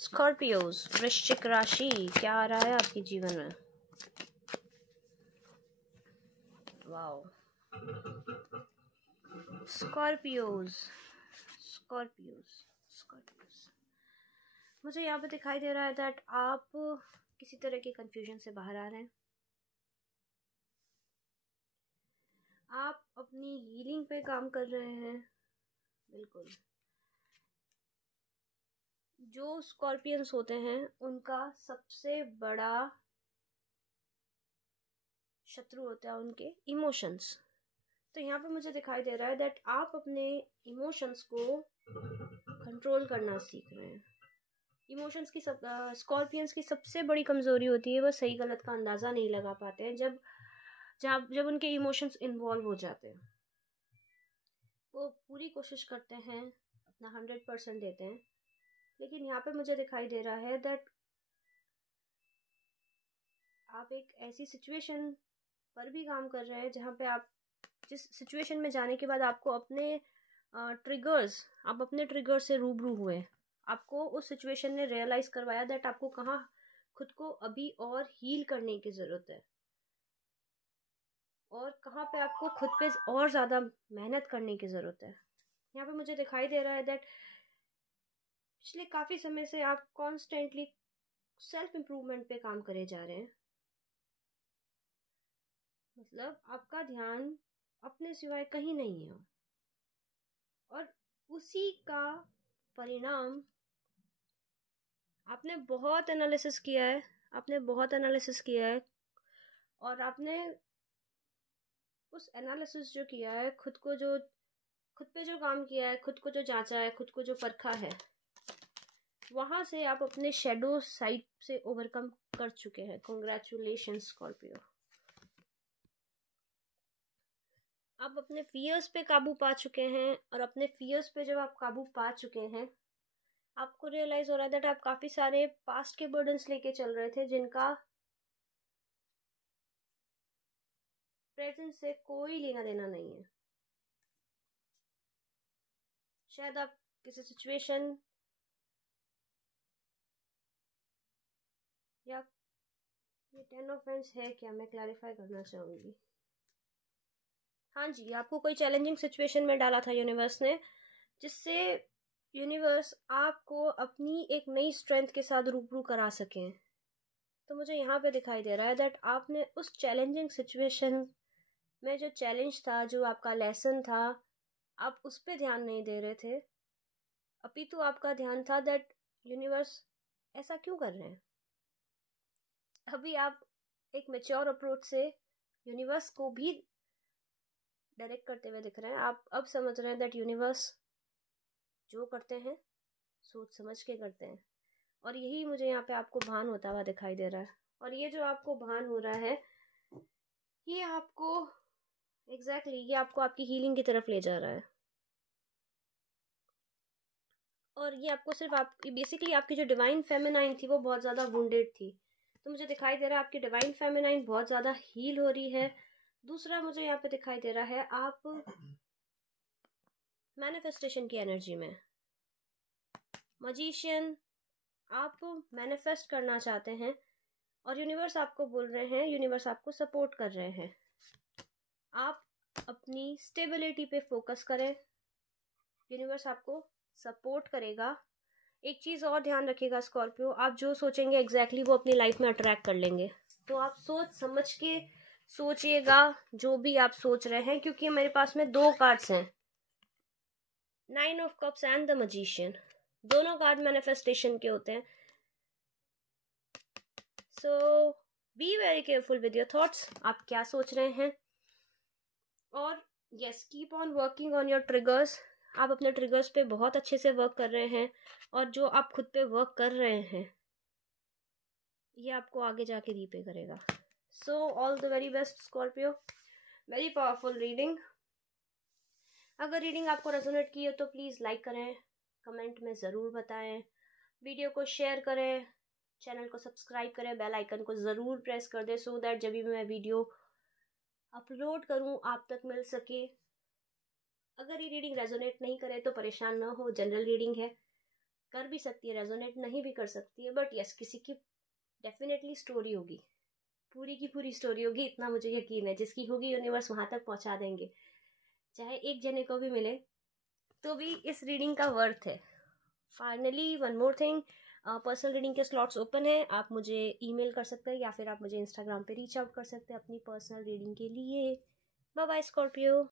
Scorpios, वृश्चिक राशि, क्या आ रहा है आपके जीवन में? वाओ, स्कॉर्पियोज स्कॉर्पियोज स्कॉर्पियोज मुझे यहाँ पे दिखाई दे रहा है दैट आप किसी तरह के कंफ्यूजन से बाहर आ रहे हैं। आप अपनी हीलिंग पे काम कर रहे हैं। बिल्कुल, जो स्कॉर्पियंस होते हैं उनका सबसे बड़ा शत्रु होता है उनके इमोशंस। तो यहाँ पे मुझे दिखाई दे रहा है दैट आप अपने इमोशंस को कंट्रोल करना सीख रहे हैं। इमोशंस की स्कॉर्पियंस की सबसे बड़ी कमजोरी होती है, वो सही गलत का अंदाज़ा नहीं लगा पाते हैं। जब उनके इमोशंस इन्वॉल्व हो जाते हैं, वो पूरी कोशिश करते हैं, अपना 100% देते हैं, लेकिन यहाँ पे मुझे दिखाई दे रहा है दैट आप एक ऐसी सिचुएशन पर भी काम कर रहे हैं जहाँ पे आप जिस सिचुएशन में जाने के बाद आपको आप अपने ट्रिगर्स से रूबरू हुए। आपको उस सिचुएशन ने रियलाइज करवाया दैट आपको कहाँ खुद को अभी और हील करने की ज़रूरत है, और कहाँ पे आपको खुद पे और ज़्यादा मेहनत करने की ज़रूरत है। यहाँ पे मुझे दिखाई दे रहा है दैट पिछले काफ़ी समय से आप कॉन्स्टेंटली सेल्फ इम्प्रूवमेंट पे काम करे जा रहे हैं। मतलब आपका ध्यान अपने सिवाय कहीं नहीं है, और उसी का परिणाम आपने बहुत एनालिसिस किया है, और आपने उस एनालिसिस जो किया है, खुद पे जो काम किया है, खुद को जो जांचा है, खुद को जो परखा है, वहां से आप अपने शैडो साइड से ओवरकम कर चुके हैं। Congratulations Scorpio. आप अपने फियर्स पे काबू पा चुके हैं, और अपने फियर्स पे जब आप काबू पा चुके हैं, आपको रियलाइज हो रहा है दैट आप काफी सारे पास्ट के बर्डन्स लेके चल रहे थे जिनका प्रेजेंट से कोई लेना देना नहीं है। शायद आप किसी सिचुएशन या ये 10 ऑफ वांड्स है क्या, मैं क्लैरिफाई करना चाहूंगी। हाँ जी, आपको कोई चैलेंजिंग सिचुएशन में डाला था यूनिवर्स ने, जिससे यूनिवर्स आपको अपनी एक नई स्ट्रेंथ के साथ रूबरू करा सके। तो मुझे यहाँ पे दिखाई दे रहा है दैट आपने उस चैलेंजिंग सिचुएशन में जो चैलेंज था, जो आपका लेसन था, आप उस पर ध्यान नहीं दे रहे थे, अपितु आपका ध्यान था दैट यूनिवर्स ऐसा क्यों कर रहे हैं। अभी आप एक मैच्योर अप्रोच से यूनिवर्स को भी डायरेक्ट करते हुए दिख रहे हैं। आप अब समझ रहे हैं दैट यूनिवर्स जो करते हैं सोच समझ के करते हैं, और यही मुझे यहाँ पे आपको भान होता हुआ दिखाई दे रहा है। और ये जो आपको भान हो रहा है, ये आपको ये आपको आपकी हीलिंग की तरफ ले जा रहा है। और ये आपको सिर्फ बेसिकली आपकी जो डिवाइन फेमिनाइन थी वो बहुत ज़्यादा वुंडेड थी। तो मुझे दिखाई दे रहा है आपकी डिवाइन फेमिनाइन बहुत ज़्यादा हील हो रही है। दूसरा मुझे यहाँ पे दिखाई दे रहा है आप मैनिफेस्टेशन की एनर्जी में, मजिशियन, आप मैनिफेस्ट करना चाहते हैं, और यूनिवर्स आपको बोल रहे हैं, यूनिवर्स आपको सपोर्ट कर रहे हैं, आप अपनी स्टेबिलिटी पे फोकस करें, यूनिवर्स आपको सपोर्ट करेगा। एक चीज़ और ध्यान रखिएगा स्कॉर्पियो, आप जो सोचेंगे एग्जैक्टली वो अपनी लाइफ में अट्रैक्ट कर लेंगे। तो आप सोच समझ के सोचिएगा जो भी आप सोच रहे हैं, क्योंकि मेरे पास में 2 कार्ड्स हैं, 9 of cups and the magician. दोनों कार्ड मैनिफेस्टेशन के होते हैं। So be very careful with your thoughts, आप क्या सोच रहे हैं। और yes, keep on working on your triggers. आप अपने ट्रिगर्स पे बहुत अच्छे से वर्क कर रहे हैं, और जो आप खुद पे वर्क कर रहे हैं ये आपको आगे जाके रीपे करेगा। So all the very best Scorpio. Very powerful reading. अगर रीडिंग आपको रेजोनेट की हो तो प्लीज़ लाइक करें, कमेंट में ज़रूर बताएं, वीडियो को शेयर करें, चैनल को सब्सक्राइब करें, बेल आइकन को ज़रूर प्रेस कर दें, सो दैट जब भी मैं वीडियो अपलोड करूं आप तक मिल सके। अगर ये रीडिंग रेजोनेट नहीं करे तो परेशान ना हो, जनरल रीडिंग है। कर भी सकती है, रेजोनेट नहीं भी कर सकती है, बट यस किसी की डेफिनेटली स्टोरी होगी, पूरी की पूरी स्टोरी होगी, इतना मुझे यकीन है। जिसकी होगी यूनिवर्स वहां तक पहुंचा देंगे, चाहे एक जने को भी मिले तो भी इस रीडिंग का वर्थ है। Finally one more thing, personal reading के स्लॉट्स ओपन है, आप मुझे ईमेल कर सकते हैं या फिर आप मुझे इंस्टाग्राम पे रीच आउट कर सकते हैं अपनी पर्सनल रीडिंग के लिए। Bye bye Scorpio.